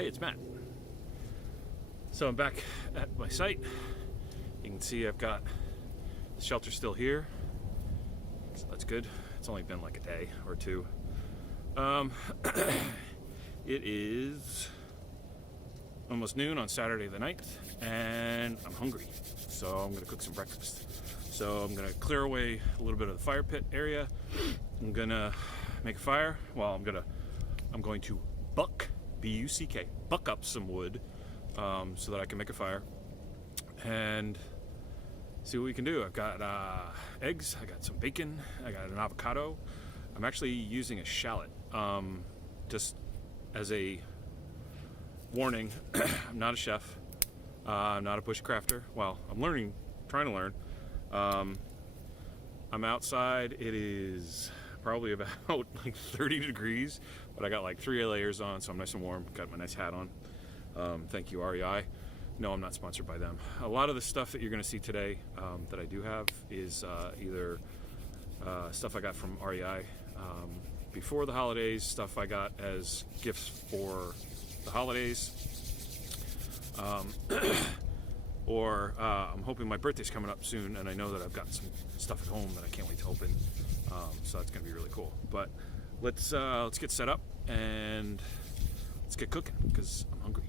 Hey, it's Matt. So I'm back at my site. You can see I've got the shelter still here. So that's good. It's only been like a day or two. It is almost noon on Saturday the 9th, and I'm hungry. So I'm gonna cook some breakfast. So I'm gonna clear away a little bit of the fire pit area. I'm gonna make a fire. Well, I'm going to B-U-C-K, buck up some wood so that I can make a fire and see what we can do. I've got eggs, I got some bacon, I got an avocado. I'm actually using a shallot. Just as a warning, I'm not a chef. I'm not a bushcrafter. Well, I'm trying to learn. I'm outside. It is probably about like 30 degrees, but I got like 3 layers on, so I'm nice and warm. Got my nice hat on. Thank you, REI. No, I'm not sponsored by them. A lot of the stuff that you're going to see today that I do have is either stuff I got from REI before the holidays, stuff I got as gifts for the holidays, or I'm hoping my birthday's coming up soon, and I know that I've got some stuff at home that I can't wait to open. So that's going to be really cool. But let's get set up and let's get cooking because I'm hungry.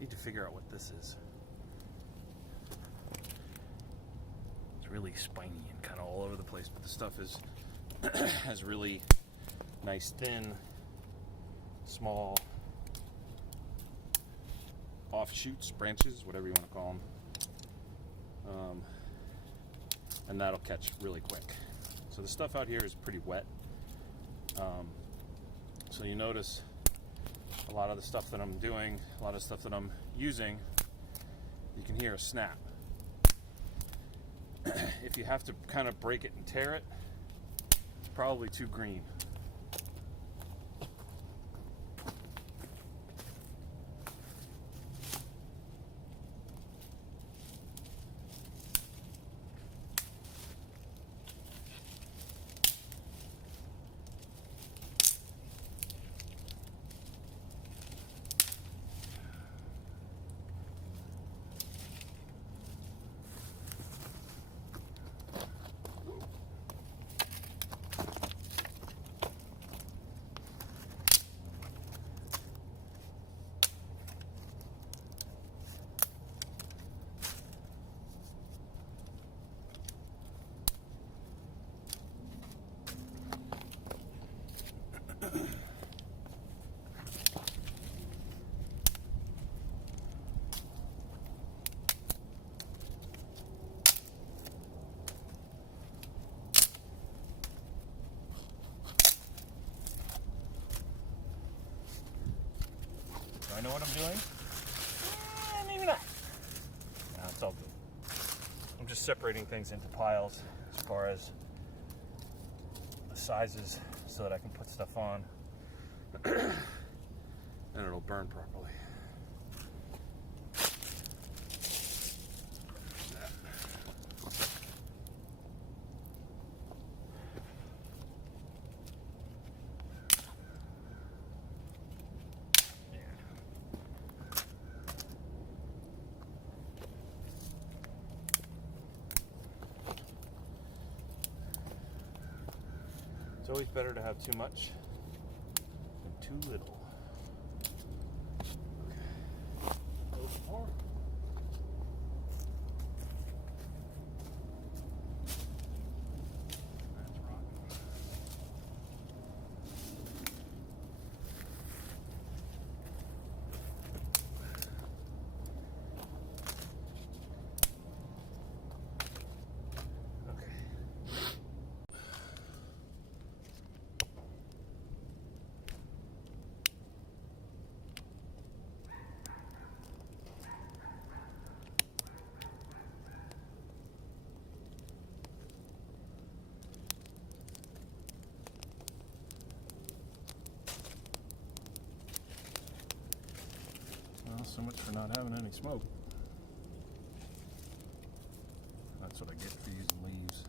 Need to figure out what this is. It's really spiny and kind of all over the place, but the stuff is has really nice, thin, small offshoots, branches, whatever you want to call them, and that'll catch really quick. So the stuff out here is pretty wet. So you notice a lot of the stuff that I'm doing, a lot of stuff that I'm using, you can hear a snap. If you have to kind of break it and tear it, it's probably too green. know what I'm doing? Maybe not. No, it's all good. I'm just separating things into piles as far as the sizes so that I can put stuff on and it'll burn properly. It's always better to have too much than too little. Okay. A little bit more. That's rocking. Okay. Well, so much for not having any smoke. That's what I get for using leaves.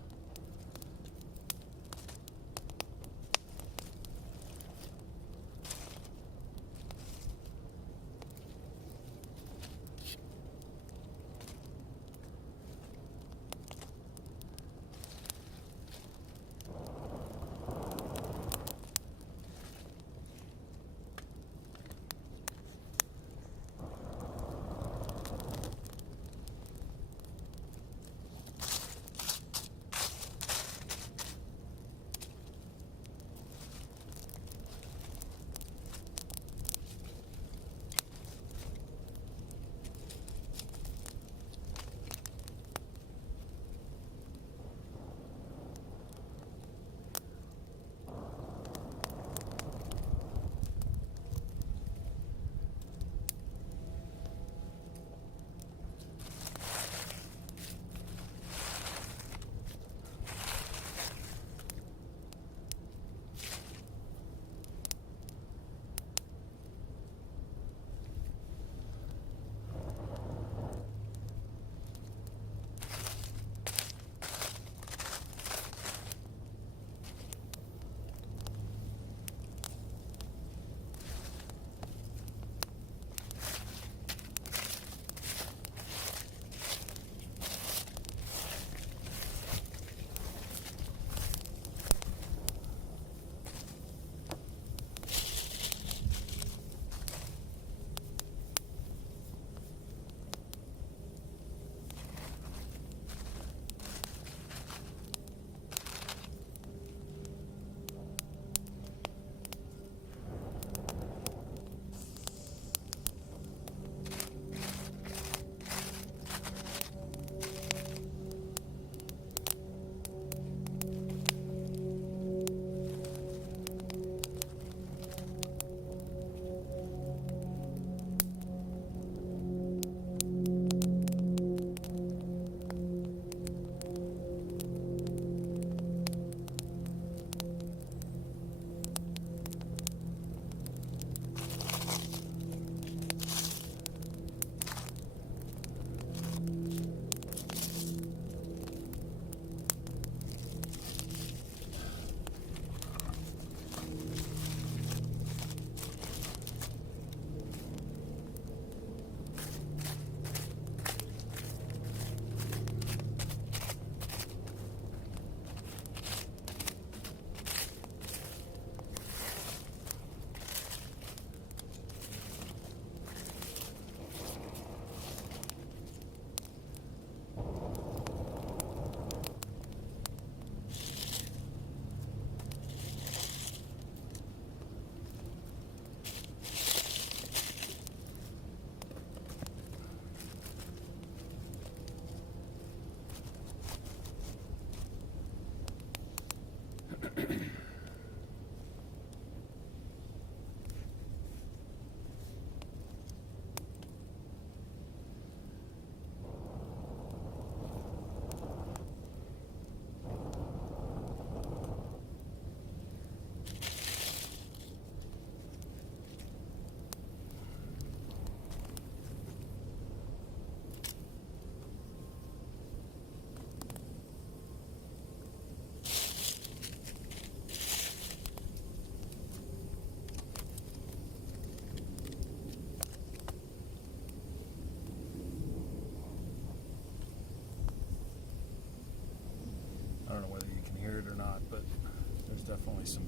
definitely some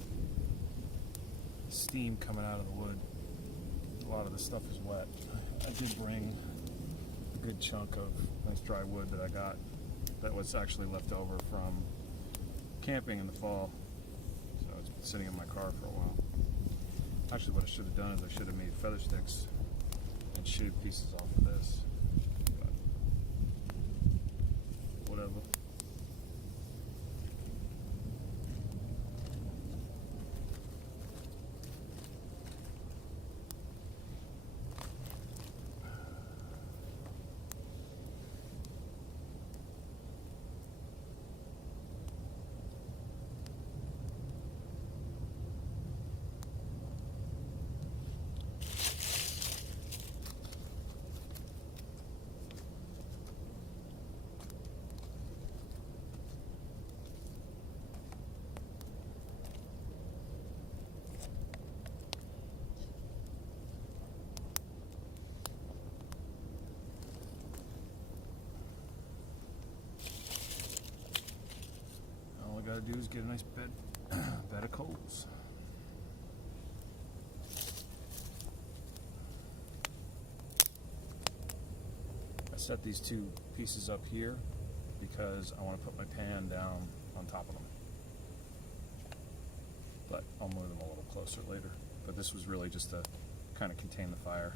steam coming out of the wood. A lot of the stuff is wet. I did bring a good chunk of nice dry wood that I got that was actually left over from camping in the fall. So it's been sitting in my car for a while. Actually, what I should have done is I should have made feather sticks and shaved pieces off of this. But whatever. All I gotta do is get a nice bed of coals. I set these two pieces up here because I want to put my pan down on top of them. But I'll move them a little closer later. But this was really just to kind of contain the fire.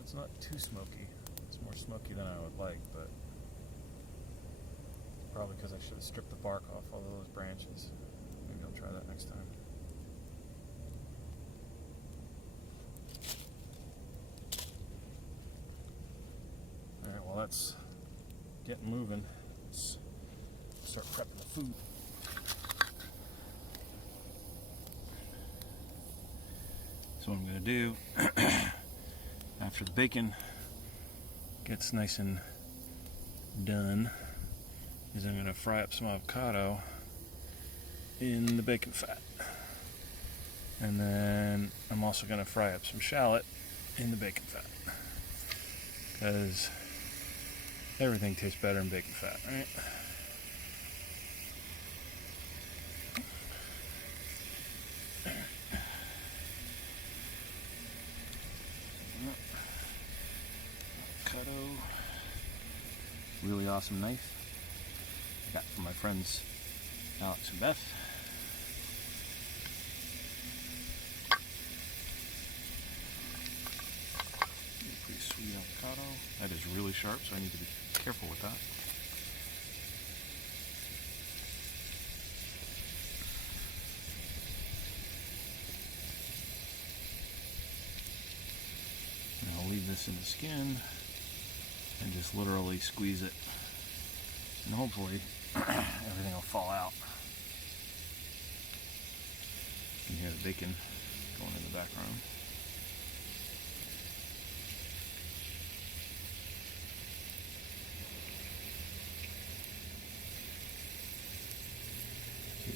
It's not too smoky. It's more smoky than I would like, but probably because I should have stripped the bark off all of those branches. Maybe I'll try that next time. Alright, well that's getting moving. Let's start prepping the food. So what I'm going to do after the bacon gets nice and done is I'm going to fry up some avocado in the bacon fat. And then I'm also going to fry up some shallot in the bacon fat. Because everything tastes better in bacon fat, right? Really awesome knife I got from my friends Alex and Beth. Pretty sweet avocado. That is really sharp, so I need to be careful with that. And I'll leave this in the skin and just literally squeeze it, and hopefully everything will fall out. You can hear the bacon going in the background.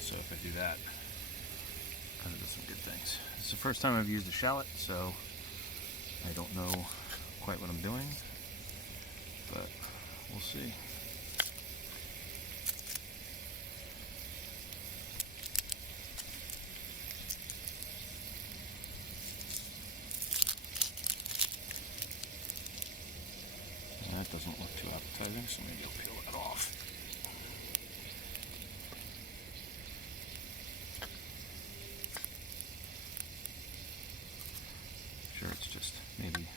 So if I do that, kind of does some good things. It's the first time I've used a shallot, so I don't know quite what I'm doing, but we'll see. And that doesn't look too appetizing, so maybe I'll peel that off. Sure, it's just maybe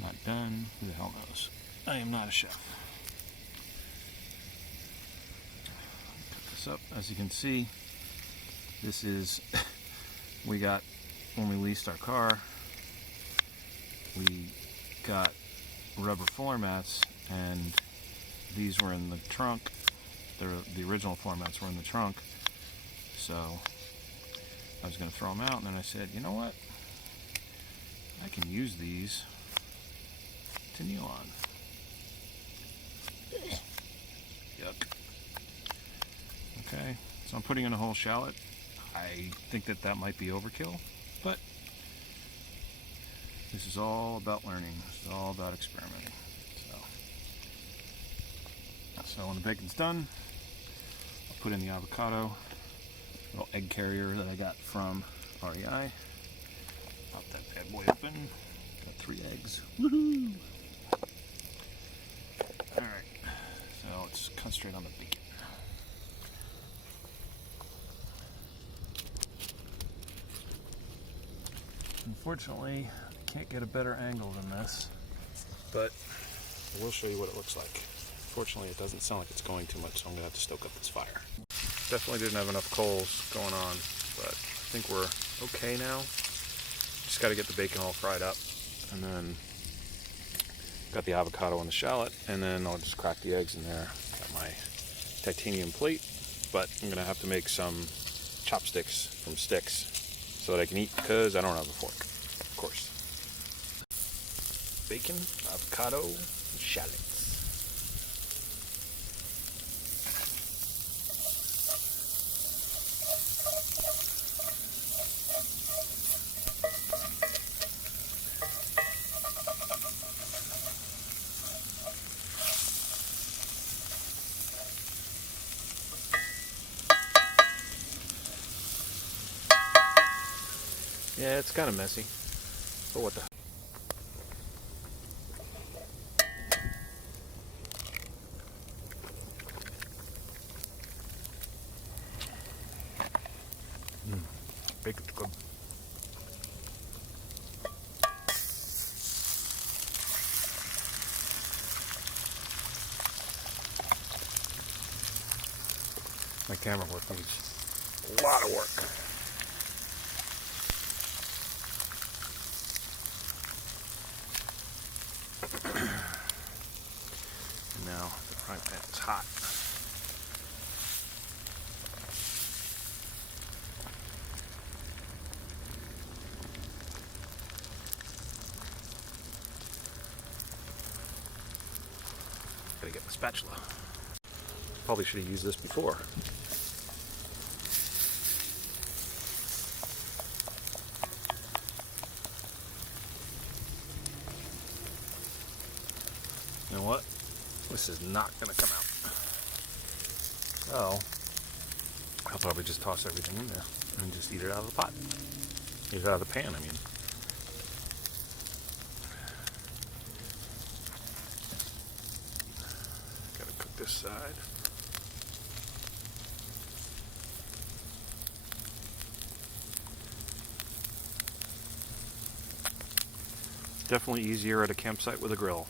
not done. Who the hell knows? I am not a chef. Cut this up. As you can see, this is we got when we leased our car. We got rubber floor mats, and these were in the trunk. The original floor mats were in the trunk, so I was going to throw them out, and then I said, you know what? I can use these to kneel on. Yuck. Okay, so I'm putting in a whole shallot. I think that might be overkill, but This is all about learning. This is all about experimenting. So when the bacon's done, I'll put in the avocado, little egg carrier that I got from REI. Pop that bad boy open. Got 3 eggs. Woohoo! Alright, so let's concentrate on the bacon. Unfortunately, I can't get a better angle than this, but I will show you what it looks like. Fortunately, it doesn't sound like it's going too much, so I'm going to have to stoke up this fire. Definitely didn't have enough coals going on, but I think we're okay now. Just got to get the bacon all fried up, and then got the avocado and the shallot, and then I'll just crack the eggs in there. Got my titanium plate, but I'm going to have to make some chopsticks from sticks so that I can eat, because I don't have a fork, of course. Bacon, avocado, and shallots. Yeah, it's kind of messy, but what the hell. Bacon's good. My camera work needs a lot of work. And now the frying pan is hot. Gotta get my spatula. Probably should have used this before. You know what? This is not gonna come out. So I'll probably just toss everything in there and just eat it out of the pot. Eat it out of the pan, I mean. Gotta cook this side. Definitely easier at a campsite with a grill.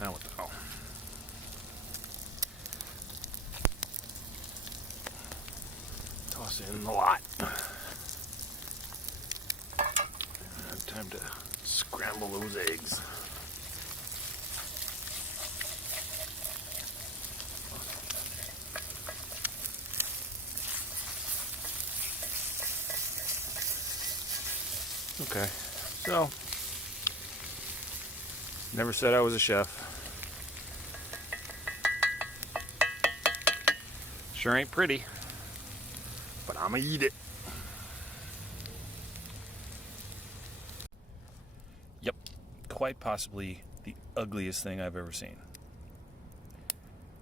Now what the hell? Toss in the lot. And time to scramble those eggs. Okay, so never said I was a chef. Sure ain't pretty, but I'ma eat it. Yep, quite possibly the ugliest thing I've ever seen.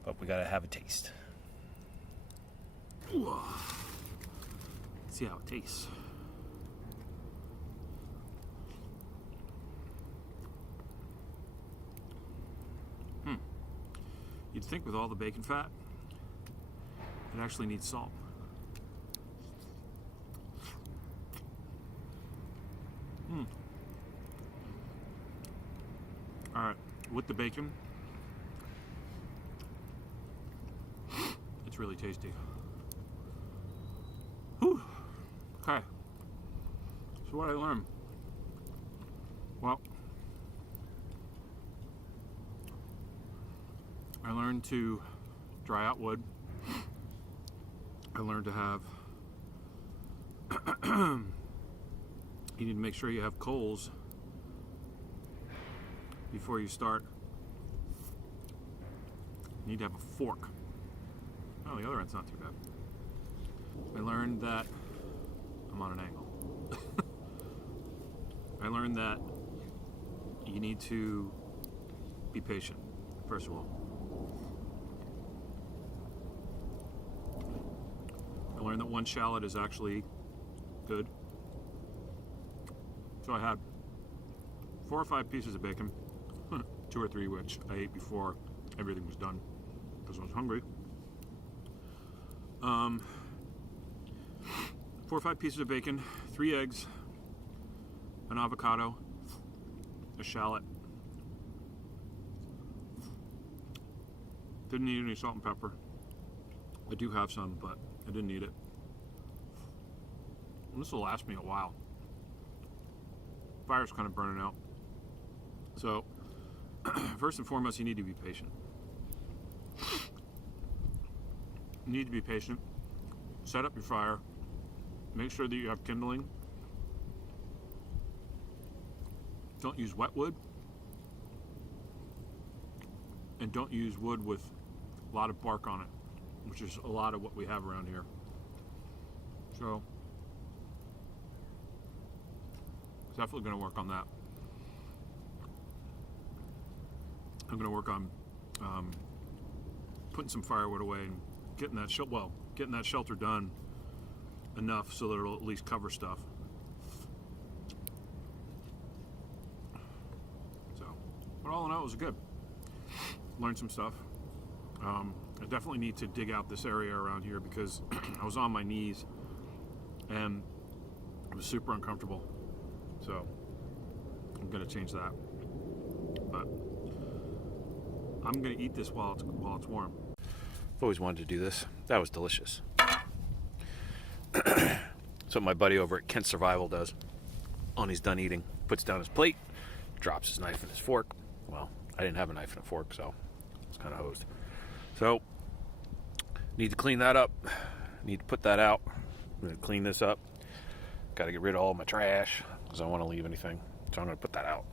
But we gotta have a taste. Ooh. Let's see how it tastes. You'd think with all the bacon fat, it actually needs salt. Alright, with the bacon, it's really tasty. Whew. Okay, so what did I learn? Well, I learned to dry out wood. I learned to have you need to make sure you have coals before you start. You need to have a fork. Oh, the other end's not too bad. I learned that I'm on an angle. I learned that you need to be patient, first of all. I learned that one shallot is actually good. So I had 4 or 5 pieces of bacon, 2 or 3 which I ate before everything was done because I was hungry. 4 or 5 pieces of bacon, 3 eggs, an avocado, a shallot. Didn't need any salt and pepper. I do have some, but I didn't need it. And this will last me a while. Fire's kind of burning out. So, first and foremost, you need to be patient. You need to be patient. Set up your fire. Make sure that you have kindling. Don't use wet wood. And don't use wood with a lot of bark on it, which is a lot of what we have around here. So, definitely going to work on that. I'm going to work on putting some firewood away and getting that shelter done enough so that it'll at least cover stuff. So, but all in all, it was good. Learned some stuff. I definitely need to dig out this area around here because I was on my knees and it was super uncomfortable. So I'm gonna change that. But I'm gonna eat this while it's warm. I've always wanted to do this. That was delicious. So my buddy over at Kent Survival does. When he's done eating, puts down his plate, drops his knife and his fork. Well, I didn't have a knife and a fork, so it's kind of hosed. So need to clean that up. Need to put that out. I'm gonna clean this up. Got to get rid of all my trash because I don't want to leave anything. So I'm gonna put that out.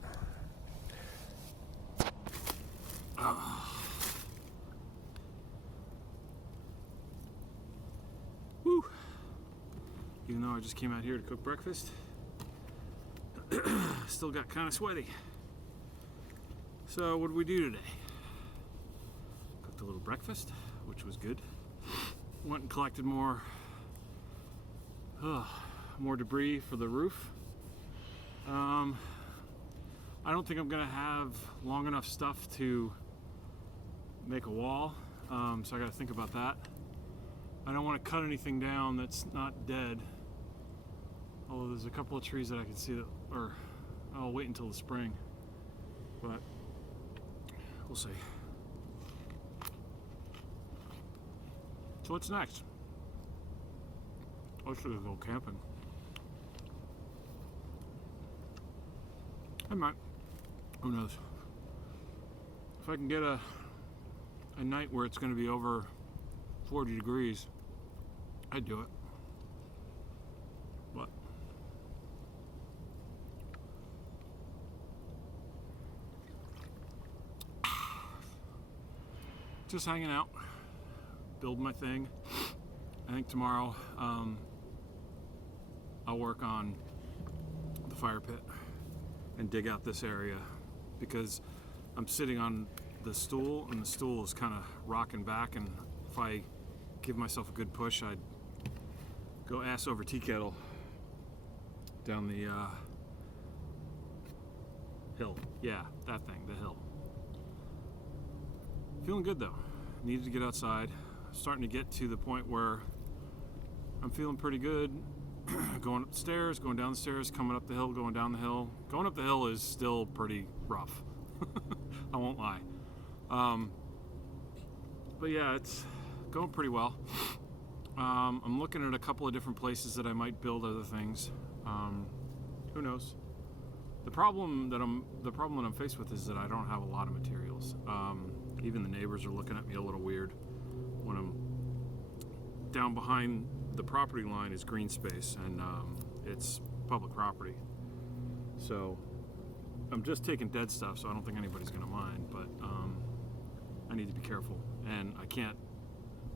Woo. Even though I just came out here to cook breakfast, still got kind of sweaty. So what did we do today? Cooked a little breakfast, which was good. Went and collected more debris for the roof. I don't think I'm gonna have long enough stuff to make a wall, so I gotta think about that. I don't want to cut anything down that's not dead, although there's a couple of trees that I can see that, or I'll wait until the spring, but we'll see. So what's next? I should go camping. I might. Who knows? If I can get a night where it's going to be over 40 degrees, I'd do it. But just hanging out, building my thing. I think tomorrow I'll work on the fire pit and dig out this area because I'm sitting on the stool and the stool is kind of rocking back, and if I give myself a good push, I'd go ass over tea kettle down the hill. Yeah, that thing, the hill. Feeling good though. Needed to get outside. Starting to get to the point where I'm feeling pretty good. Going up the stairs, going down the stairs, coming up the hill, going down the hill. Going up the hill is still pretty rough. I won't lie. But yeah, it's going pretty well. I'm looking at a couple of different places that I might build other things. Who knows? The problem that I'm faced with is that I don't have a lot of materials. Even the neighbors are looking at me a little weird when I'm down behind the property line is green space, and it's public property. So I'm just taking dead stuff, so I don't think anybody's gonna mind, but I need to be careful, and I can't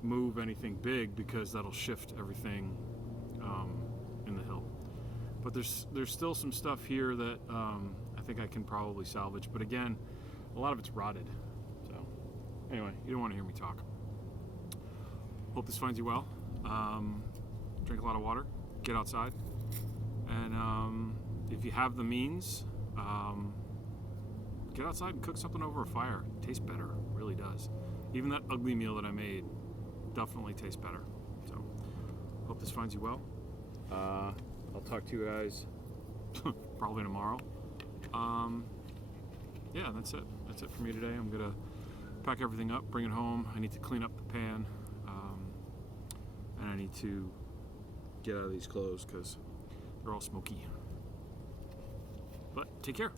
move anything big because that'll shift everything in the hill. But there's still some stuff here that I think I can probably salvage. But again, a lot of it's rotted. So anyway, you don't want to hear me talk. Hope this finds you well. Drink a lot of water. Get outside. And if you have the means, get outside and cook something over a fire. It tastes better. It really does. Even that ugly meal that I made definitely tastes better. So hope this finds you well. I'll talk to you guys probably tomorrow. Yeah, that's it. That's it for me today. I'm gonna pack everything up, bring it home. I need to clean up the pan, and I need to get out of these clothes because they're all smoky. But take care.